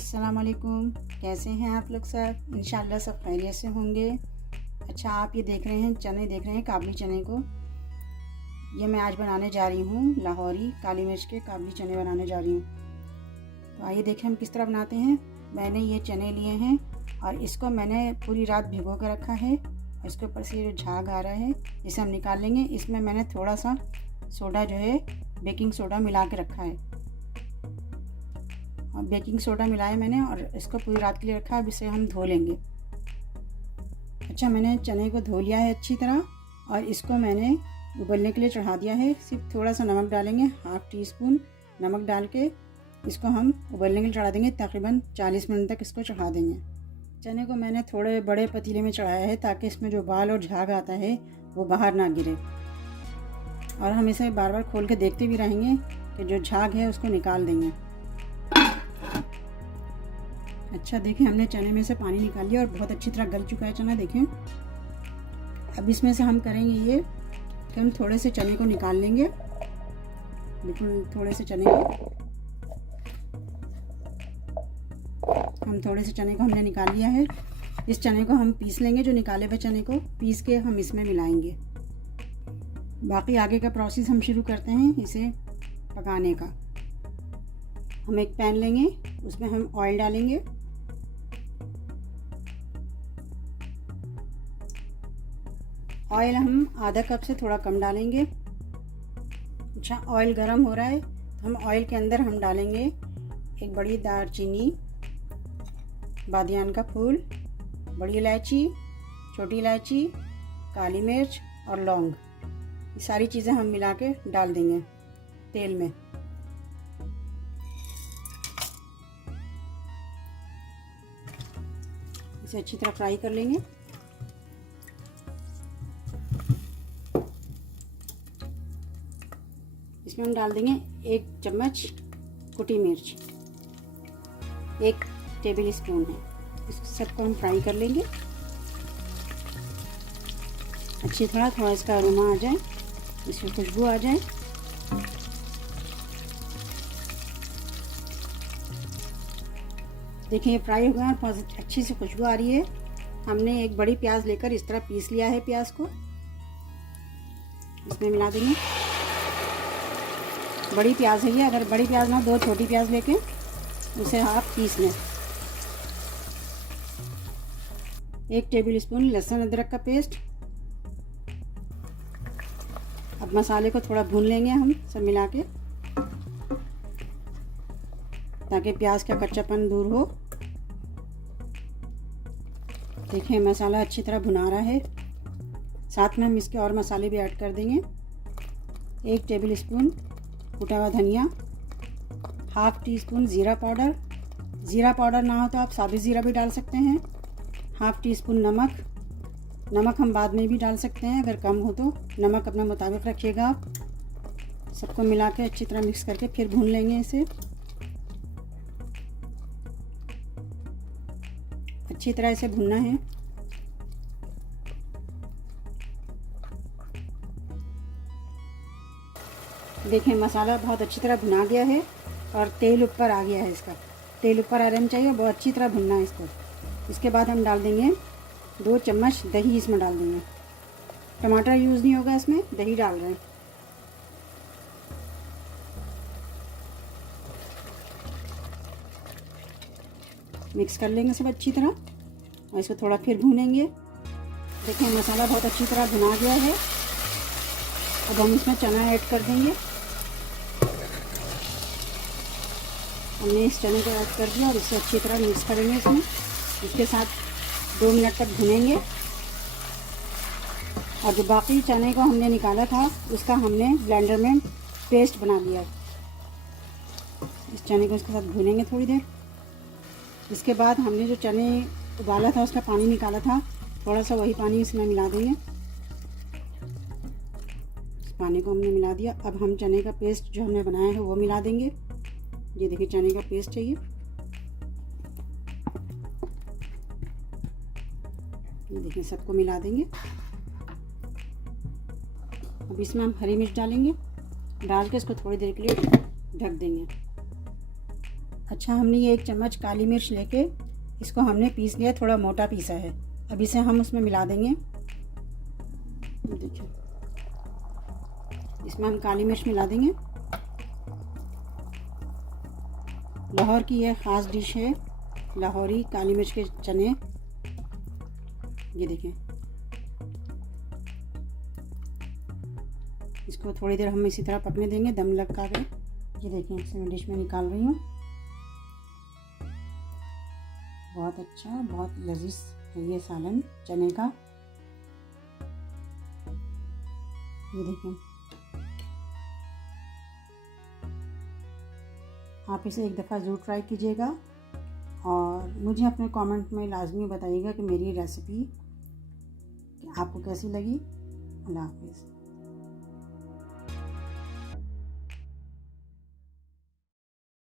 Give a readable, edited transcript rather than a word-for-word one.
अस्सलाम वालेकुम। कैसे हैं आप लोग सब? इंशाल्लाह सब खैरियत से होंगे। अच्छा, आप ये देख रहे हैं चने, देख रहे हैं काबली चने को। ये मैं आज बनाने जा रही हूँ लाहौरी काली मिर्च के काबली चने बनाने जा रही हूँ। तो आइए देखें हम किस तरह बनाते हैं। मैंने ये चने लिए हैं और इसको मैंने पूरी रात भिगो कर रखा है। इसके ऊपर से जो झाग आ रहा है इसे हम निकाल लेंगे। इसमें मैंने थोड़ा सा सोडा जो है बेकिंग सोडा मिला के रखा है, और बेकिंग सोडा मिलाया मैंने और इसको पूरी रात के लिए रखा। अब इसे हम धो लेंगे। अच्छा, मैंने चने को धो लिया है अच्छी तरह और इसको मैंने उबलने के लिए चढ़ा दिया है। सिर्फ थोड़ा सा नमक डालेंगे, हाफ टी स्पून नमक डाल के इसको हम उबलने के लिए चढ़ा देंगे। तकरीबन 40 मिनट तक इसको चढ़ा देंगे। चने को मैंने थोड़े बड़े पतीले में चढ़ाया है ताकि इसमें जो बाल और झाग आता है वो बाहर ना गिरे, और हम इसे बार बार खोल के देखते भी रहेंगे कि जो झाग है उसको निकाल देंगे। अच्छा, देखें हमने चने में से पानी निकाल लिया और बहुत अच्छी तरह गल चुका है चना। देखें अब इसमें से हम करेंगे ये कि हम थोड़े से चने को निकाल लेंगे, बिल्कुल थोड़े से चने को हमने निकाल लिया है। इस चने को हम पीस लेंगे, जो निकाले हुए चने को पीस के हम इसमें मिलाएंगे। बाकी आगे का प्रोसेस हम शुरू करते हैं इसे पकाने का। हम एक पैन लेंगे, उसमें हम ऑयल डालेंगे। ऑयल हम आधा कप से थोड़ा कम डालेंगे। अच्छा, ऑयल गरम हो रहा है तो हम ऑयल के अंदर हम डालेंगे एक बड़ी दालचीनी, बादियान का फूल, बड़ी इलायची, छोटी इलायची, काली मिर्च और लौंग। ये सारी चीज़ें हम मिला के डाल देंगे तेल में। इसे अच्छी तरह फ्राई कर लेंगे। इसमें हम डाल देंगे 1 चम्मच कुटी मिर्च, 1 टेबल स्पून है। इस सबको हम फ्राई कर लेंगे अच्छी तरह। थोड़ा इसका अरोमा आ जाए, इसमें खुशबू आ जाए। देखिए ये फ्राई हो गया और बहुत अच्छी सी खुशबू आ रही है। हमने एक बड़ी प्याज लेकर इस तरह पीस लिया है। प्याज को इसमें मिला देंगे। बड़ी प्याज है ये, अगर बड़ी प्याज ना 2 छोटी प्याज लेके उसे आप पीस लें। 1 टेबल स्पून लहसुन अदरक का पेस्ट। अब मसाले को थोड़ा भून लेंगे हम सब मिला के, ताकि प्याज का कच्चापन दूर हो। देखिए मसाला अच्छी तरह भुना रहा है। साथ में हम इसके और मसाले भी ऐड कर देंगे। 1 टेबल स्पून कुटा हुआ धनिया, हाफ टी स्पून ज़ीरा पाउडर। ज़ीरा पाउडर ना हो तो आप साबुत ज़ीरा भी डाल सकते हैं। हाफ टी स्पून नमक। नमक हम बाद में भी डाल सकते हैं, अगर कम हो तो नमक अपने मुताबिक रखिएगा आप। सबको मिला के अच्छी तरह मिक्स करके फिर भून लेंगे इसे। अच्छी तरह इसे भूनना है। देखें मसाला बहुत अच्छी तरह भुना गया है और तेल ऊपर आ गया है। इसका तेल ऊपर आ रहना चाहिए, बहुत अच्छी तरह भुनना है इसको। इसके बाद हम डाल देंगे 2 चम्मच दही इसमें डाल देंगे। टमाटर यूज़ नहीं होगा इसमें, दही डाल रहे हैं। मिक्स कर लेंगे सब अच्छी तरह और इसको थोड़ा फिर भूनेंगे। देखें मसाला बहुत अच्छी तरह भुना गया है। अब हम इसमें चना ऐड कर देंगे। हमने इस चने को ऐड कर दिया और इसे अच्छी तरह मिक्स करेंगे इसमें। इसके साथ 2 मिनट तक भुनेंगे। और जो बाकी चने को हमने निकाला था उसका हमने ब्लेंडर में पेस्ट बना लिया। इस चने को इसके साथ भुनेंगे थोड़ी देर। इसके बाद हमने जो चने उबाला था उसका पानी निकाला था, थोड़ा सा वही पानी इसमें मिला देंगे। इस पानी को हमने मिला दिया। अब हम चने का पेस्ट जो हमने बनाया है वो मिला देंगे। ये देखिए चने का पेस्ट है ये देखिए सबको मिला देंगे। अब इसमें हम हरी मिर्च डालेंगे, डाल के इसको थोड़ी देर के लिए ढक देंगे। अच्छा, हमने ये 1 चम्मच काली मिर्च लेके इसको हमने पीस लिया, थोड़ा मोटा पीसा है। अब इसे हम उसमें मिला देंगे। देखिए, इसमें हम काली मिर्च मिला देंगे। लाहौर की यह ख़ास डिश है, लाहौरी काली मिर्च के चने। ये देखें, इसको थोड़ी देर हम इसी तरह पकने देंगे, दम लगा के। ये देखें, इसे मैं डिश में निकाल रही हूँ। बहुत अच्छा, बहुत लजीज है ये सालन चने का। ये देखें, आप इसे एक दफ़ा ज़रूर ट्राई कीजिएगा और मुझे अपने कमेंट में लाजमी बताइएगा कि मेरी रेसिपी आपको कैसी लगी। अल्लाह हाफ़िज़।